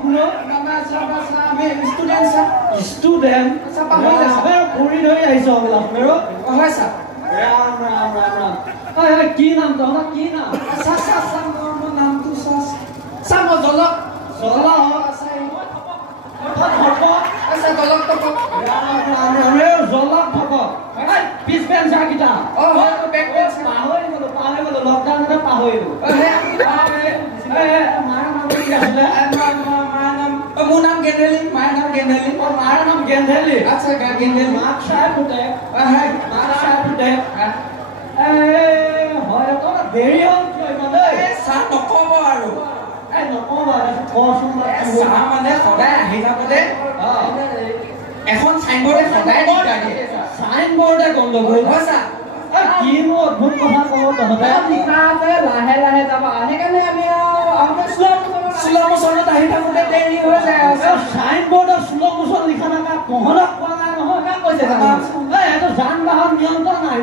শুনো আমি student sir student ঘূৰি ধৰি আহিছ বোলা শুনেৰ হয় ছাৰ ৰাম ৰাম ৰাম ৰাম হয় কি নাম তহঁতৰ কি নাম মোৰ নামটো ছাৰ মই জলক জলক জলক টপক জলক থকক পিছ বেঞ্চাৰ কেইটা পাহৰি গলো লকডাউনতে পাহৰিলো মোৰ নাম গেন্ধেলি মাৰ নাম গেন্ধেলি মাৰ নাম গেন্ধেলি আচ্ছা গেন্ধেলি মাক চাই ফুটে মাক চাই ফুটে হয় তই দেৰি হ'ল কিয় ইমান ছাৰ নক'ব আৰু নক'বা কচোন ছাৰ মানে সদায় আহি থাকোঁতে এখন চাইনবৰ্ডে সদায় দিগদাৰ দিয়ে চাইনবৰ্ডে গণ্ডগোল হয় ছাৰ কিনো অদ্ভুত কথা কওঁ তহঁতে লাহে লাহে যাবা সেইকাৰণে আমি শ্ল' মোচনত আহি থাকোঁতে দেৰি হৈ যায় চাইনবৰ্ডত শ্ল' মোচন লিখা থকা তহঁতক কোৱা নাই নহয় কাক কৈছে এইটো যান বাহন নিয়ন্ত্ৰণ নাই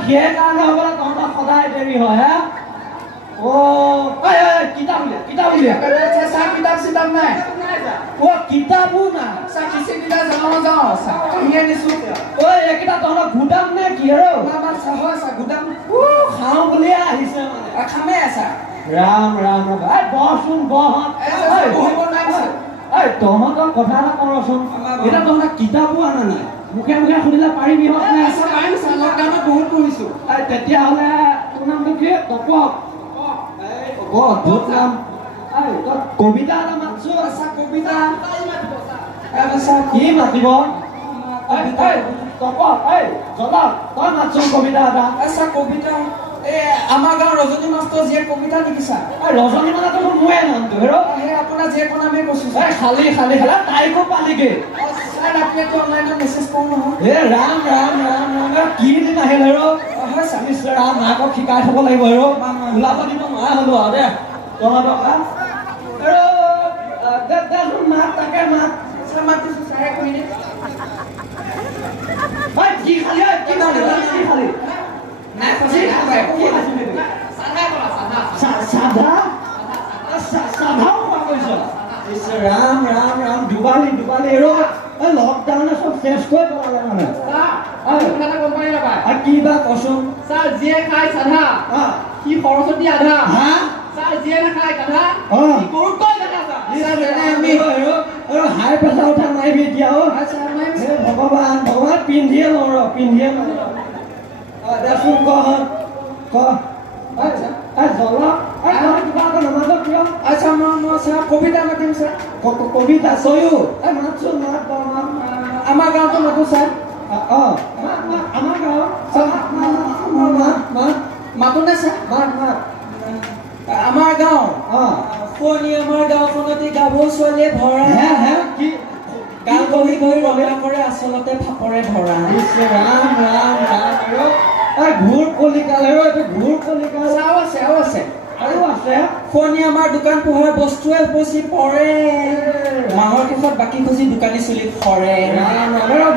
সেইকাৰণে হ'বলে তহঁতৰ সদায় দেৰি হয় হা কিতাপ উলিয়া ছাৰ কিতাপ চিতাপ নাই কিতাপো নাই ছাৰ কিছে কিতাপ যাওঁ ছাৰ কিনি আনিছোঁ এইকেইটা তহঁতৰ গুদাম নে কি আৰু হয় ছাৰ গুদাম খাওঁ বুলিয়ে আহিছে মানে খামেই ছাৰ ৰাম ৰাম ৰাম বহচোন বহত বহিব নাই ছাৰ তহঁতৰ কথা এটা কৰচোন এতিয়া তহঁতৰ কিতাপো আনা নাই মুখে মুখে সুধিলে পাৰিবি হত নাই পাৰিম ছাৰ লকডাউনত বহুত পঢ়িছোঁ তেতিয়াহ'লে তোৰ নামটো কি তপক অদ্ভুত নাম কবিতা এটা মাতছো কবিতা কি মাতিব তপক জলক তই মাতচোন কবিতা এটা ছাৰ কবিতা আমাৰ গাঁৱৰ ৰজনী মাষ্টৰ যিয়ে কবিতা লিখিছা ৰজনী মানে তোৰ মোৰে নামটো হেৰ আপোনাৰ যিয়ে নামে কৈছোঁ খালি তাইকো পালিগে ছাৰ আপোনাক অনলাইনত মেছেজ কৰোঁ নহয় ৰাম ৰাম ৰাম ৰাম কি দিন আহিল হেৰ হয় ছাৰ নিশ্চয় ৰাম মাকক শিকাই থ'ব লাগিব হেৰ ওলাব দিব নোৱাৰা হ'লো আৰু দে তহঁতক দেচোন মাত তাকে মাত ছাৰ মাতিছোঁ ছাৰে কৈ দে কি খালি কি খালি নাই ৰাম ৰাম ৰাম ডুবালি লকডাউনে চব চেঞ্জ কৰি পেলালে মানে কি বা কচোন ছাৰ যিয়ে খাই চাধা সি সৰস্বতী আধা ছাৰ যিয়ে নাখায় গাধা গৰুতকৈ গাধা হাই প্ৰেছাৰ উঠা মাৰিবি এতিয়া ভগৱান পিন্ধিয়ে লওঁ দেচোন জলক কিবা এটা নামাজক কিয় আচ্ছা মই ছাৰ কবিতা মাতিম ছাৰ কবিতা চয়ো মাতচোন মাত আমাৰ গাঁৱতো মাতো ছাৰ আমাৰ গাঁৱত মাতোনে ছাৰ আমাৰ গাঁও শুৱনি আমাৰ গাঁওখনতে গাভৰু ছোৱালীয়ে ভৰা গাল গহি গহি ৰঙা কৰে আচলতে ফাপৰে ভৰা ৰাম ৰাম ৰাম ঘূৰ কলিকাল ঘূৰ কলিকাল আৰু আছে শুৱনি আমাৰ দোকান পোহাৰ বস্তুৱে উপচি পৰে মাহৰ শেষত বাকী খুজি দোকানী চুলিত সৰে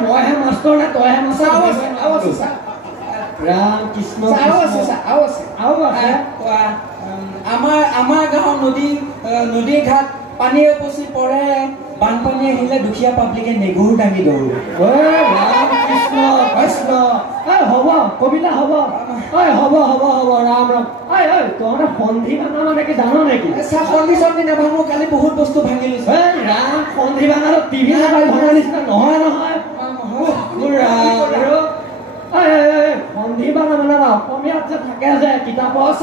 মইহে মাষ্টৰ নে তইহে মাষ্টৰ ৰাম কৃষ্ণ আমাৰ গাঁৱৰ নদী ঘাট পানী উপচি পৰে বানপানী আহিলে দুখীয়া পাব্লিকে নেগুৰ দাঙি দৌৰে হ'ব কবিতা হ'ব হ'ব ৰাম ৰাম তহঁতে সন্ধি ভাঙা মানে কি জান নেকি সন্ধি চন্ধি নাভাঙো কালি বহুত বস্তু ভাঙিলো ৰাম সন্ধি ভাঙাটো টিভি নাপাই ভঙা নিচিনা নহয় সন্ধি ভাঙা মানে অসমীয়াত যে থাকে যে কিতাপত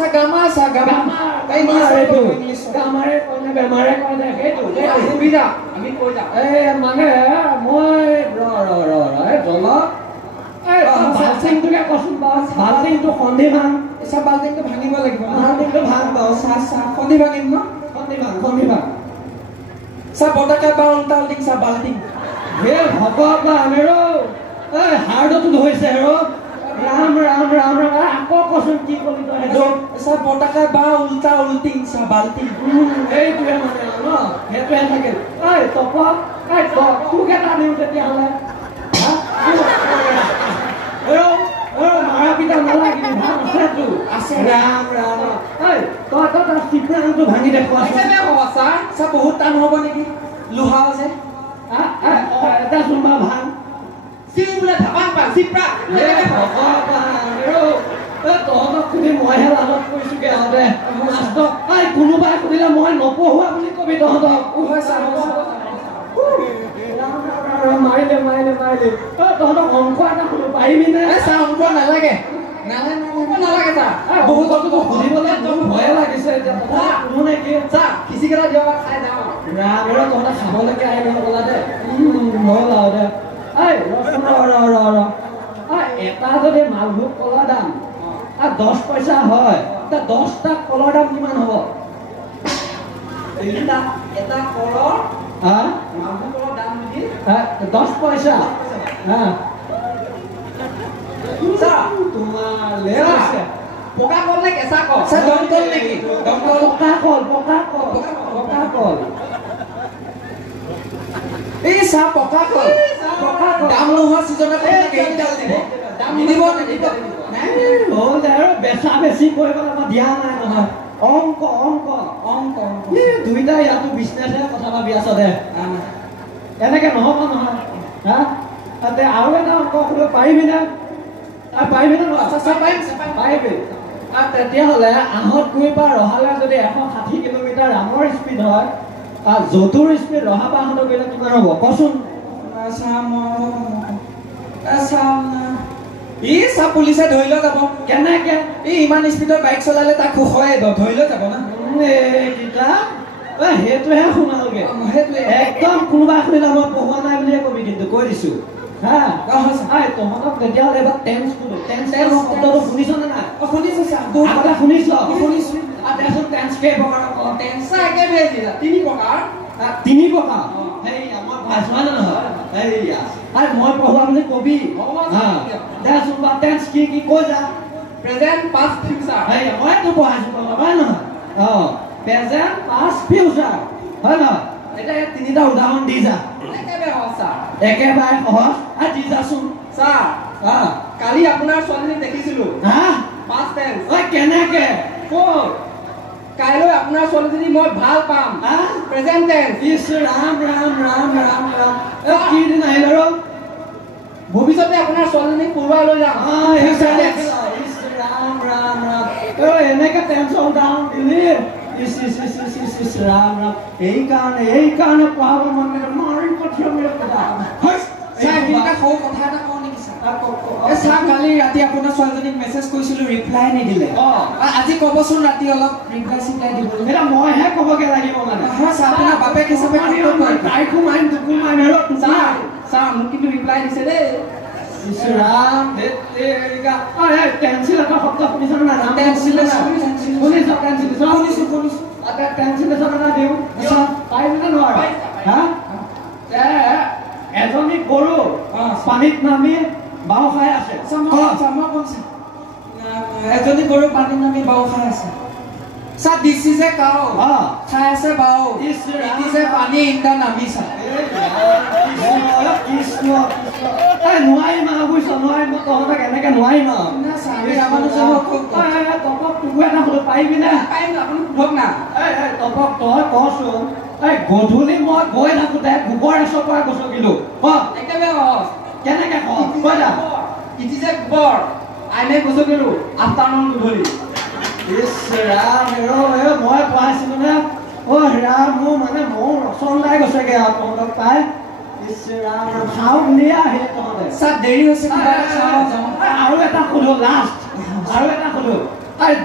বেমাৰে কয় দে সেইটো সুবিধা আমি কৈ যাম মানে মই জলক বাল্টিংটোকে কচোন বাৰু বাল্টিংটো সন্ধি ভাঙ বাল্টিংটো ভাঙিব লাগিব বাল্টিংটো ভাঙ বাৰু সন্ধি ভাঙিম ন সন্ধি ভাঙ চাহ পতাকা বা উল্টা উল্টিং চাহ বাল্টিং হে ভগৱান হাৰ্ডতো ধৰিছে ৰাম ৰাম ৰাম ৰাম আকৌ কচোন কি কবি তই সেইটো চাহ পতাকা বা উল্টা উল্টিং চাহ বাল্টিং এইটোৱে মানে ন সেইটোৱে থাকে তপক তোক এটা দিওঁ তেতিয়াহ'লে মাৰা পিতা নালাগিবি ভাল আছেতো আছে ৰাম ৰাম তই চিপৰাংটো ভাঙি দেখুৱাচোন। কেনে হ'ব ছাৰ? ছাৰ বহুত টান হ'ব নেকি? লোহা আছে। এটা চুমা ভাঙ। চিল বোলে ধাপাং পাং চিপৰা। তহঁতক শুনি মইহে লাজত পৰিছোগে আহোঁতে। কোনোবাই সুধিলে মই নপঢ়োৱা বুলি কবি তহঁতক। মাৰিলে মাৰিলে মাৰিলে। তহঁতক অংক এটা শুনো পাৰিবিনে? ছাৰ অংক নালাগে। নালাগে ছাৰ। বহুত সুধিবলৈ ভয়ে লাগিছে এতিয়া। শুনো নেকি? ছাৰ খিচিকেইটা দিয়ক খাই যাওঁ। ৰামৰে তহঁতে খাবলৈকে আহিব ক'লা দে। হ'ল আৰু দে। এটা যদি মালভোগ কলৰ দাম 10 পইচা হয়, 10টা কলৰ দাম কিমান হ'ব? এটা কলৰ মালভোগ কলৰ দাম নেকি 10 পইচা। তোমাৰ পকা কল নে কেঁচা কল? দমকল নেকি? পকা কল। এই চাহ পকা কল। দাম নোহোৱা চিজনত কেইডাল দিব? দাম নিদিব নিদিব। হ'ল আৰু বেচা বেছি কৰিবলৈ মই দিয়া নাই নহয়। অংক দুইটা ইয়াতো বিজনেছহে কথা ভাবি আছ দে। এনেকে নহ'ব নহয়। আৰু এটা অংক সুধিব পাৰিবিনে? পাৰিবিনে পাৰিবি। তেতিয়াহ'লে আহঁতগুৰিৰ পৰা ৰহালৈ যদি 160 কিলোমিটাৰ ৰামৰ স্পীড হয়, যদুৰ স্পীড ৰহা পৰা আহঁতক গ'লে কিমান হ'ব কচোন? পুলিচে ধৰি লৈ যাব। কেনেকে? ইমান স্পীডত বাইক চলালে তাক খুৱাই ধৰি লৈ যাব না। সেইটোহে শুনালগে। একদম কোনোবা শুনিলে মই পঢ়োৱা নাই বুলিয়ে কবি, কিন্তু কৈ দিছো। তহঁতক তেতিয়াহ'লে এবাৰ টেন্স শব্দটো শুনিছ নে নাই? শুনিছো ছাৰ। আগতে শুনিছ? শুনিছো। দেচোন টেন্স কেই প্ৰকাৰ? তিনি প্ৰকাৰ। 3 প্ৰকাৰ। মই ভাইছো হয় নে নহয়? মই পঢ়োৱা বুলি কবি। দেচোন বা টেন্স কি কৈ যা। Present past future. মইতো পঢ়াইছো হয় নহয়? প্ৰেজেন্ট পাষ্ট ফিউচাৰ হয় নহয়? এতিয়া 3টা উদাহৰণ দি যা। একেবাৰে সহজ। দি যাচোন। ছাৰ কালি আপোনাৰ ছোৱালীজনীক দেখিছিলো। Past tense. কেনেকে? কাইলৈ আপোনাৰ ছোৱালীজনী মই ভাল পাম। Present tense. ৰাম কি দিন আহিল আৰু? ভৱিষ্যতে আপোনাৰ ছোৱালীজনীক পঢ়ুৱাই লৈ যাম। এনেকে টেনচন ডাউন দিলি। এইকাৰণে পঢ়াব মন নাই। মাৰি পঠিয়াম কথা এটা কওঁ নেকি ছাৰ? কালি ৰাতি আপোনাৰ ছোৱালীজনীক মেছেজ কৰিছিলো, ৰিপ্লাই নিদিলে। আজি ক'বচোন ৰাতি অলপ ৰিপ্লাই চিপ্লাই দিব। এতিয়া মইহে ক'বগে লাগিব মানে। আপোনাৰ বাপেক হিচাপে তাইকো মাৰিম তোকো মাৰিম। ছাৰ মোক কিন্তু ৰিপ্লাই দিছে দেই। পেঞ্চিল এটা শব্দ শুনিছনে নাই? এজনী গৰু পানীত নামি বাও খাই আছে। এজনী গৰু পানীত নামি বাও খাই আছে। Sir this is a cow. খাই আছে বাও। ইট ইজ এ পানী ইন দা নামি ছাৰ। নোৱাৰিম আৰু বুজিছ, নোৱাৰিম। তহঁতক এনেকে নোৱাৰিম আৰু। পাৰিবিনে? তপক তই কচোন, গধূলি মই গৈ থাকোতে গোবৰ এচৰ পৰা গছকিলো। কেনেকে ইট ইজ এ গোবৰ। আইনে গছকিলো আফটাৰনুন গধূলি। মই পঢ়াইছিলো নে? ৰাম মোৰ মানে মোৰ ৰচন্দাই গৈছেগে আৰু তহঁতক পাই। দেৰি হৈছে। আৰু এটা সোধো লাষ্ট।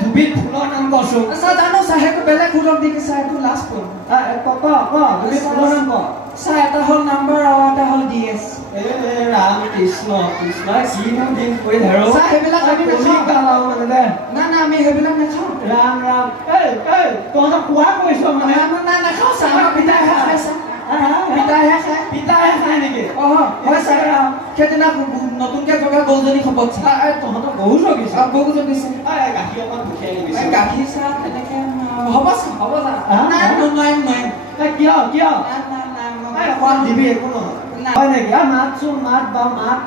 দুবিধ ফুলৰ নাম কচোন। জানো ছাৰ, সেইটো বেলেগ ফুলক দেখি ছাৰ, এইটো লাষ্ট ফুল। দুবিধ ফুলৰ নাম ক। ছাৰ এটা হ'ল নাম্বাৰ আৰু এটা হ'ল DS। ৰাম কৃষ্ণ কিনো দিন কৰি ধৰো। সেইবিলাক আমি না আমি সেইবিলাক নাখাওঁ। ৰাম তহঁতক কোৱা কৈছ মানে? নাখাওঁ ছাৰ, আমাৰ পিতাইহে খাইছে। পিতাইহে খাই নেকি? হয় ছাৰ। সেইদিনা নতুনকে জগা গৰুজনী শপত ছাৰ। তহঁতৰ গৰু জগিছে? গৰু জগিছে। গাখীৰ অকণ পঠিয়াই দিবি। গাখীৰ চাহ তেনেকে হ'ব ছাৰ। হ'ব ছাৰ। নোৱাৰিম। কিয়? অকণ দিবি, একো নহয়। হয় নেকি? মাতচোন, মাত বা মাত।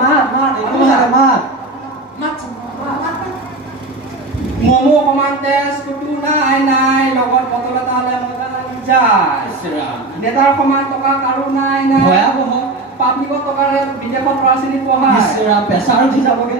মাত একো নহয়। মাত ম'ম' অকণমান সমান তেজ কুটু নাই নাই লগত বটল এটা হ'লে মজা লাগি যায় নেতাৰ সমান টকা কাৰো নাই নাই ভয়াৱহ পাব্লিকত টকাৰ বিদেশত ল'ৰা ছোৱালী পঢ়ায় প্ৰেছাৰ উঠি যাবগে